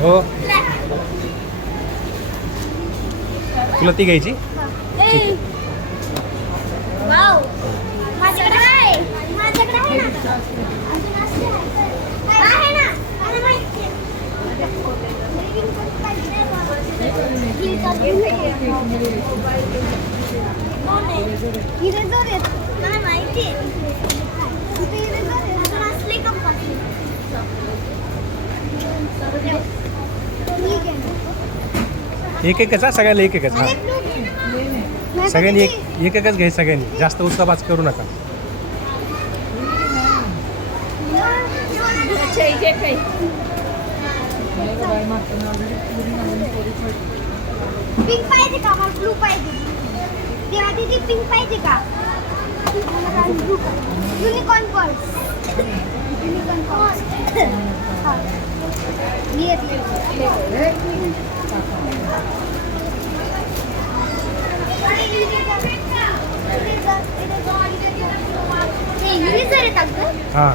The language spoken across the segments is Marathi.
हो तुला ती घ्यायची वाव माझ्याकडे आहे माझ्याकडे आहे ना अजून असते आहे ना मला माहिती आहे इरेझर आहेत मला माहिती आहे इथे इरेझर आहे अजून असले कंपनी एक एकच हा सगळ्याला एक एकच हा सगळ्यांनी एक एकच घ्यायचं सगळ्यांनी जास्त उचकाबाच करू नका पिंक पाहिजे का मला ब्लू पाहिजे तेव्हा तिथे पिंक पाहिजे का युनिकॉर्न पर्स युनिकॉर्न पर्स हां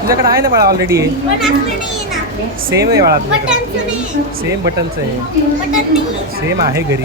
तुझ्याकडे आहे ना बाळा ऑलरेडी आहे सेम आहे बाळा तुझ्याकडे सेम बटनचं आहे सेम आहे घरी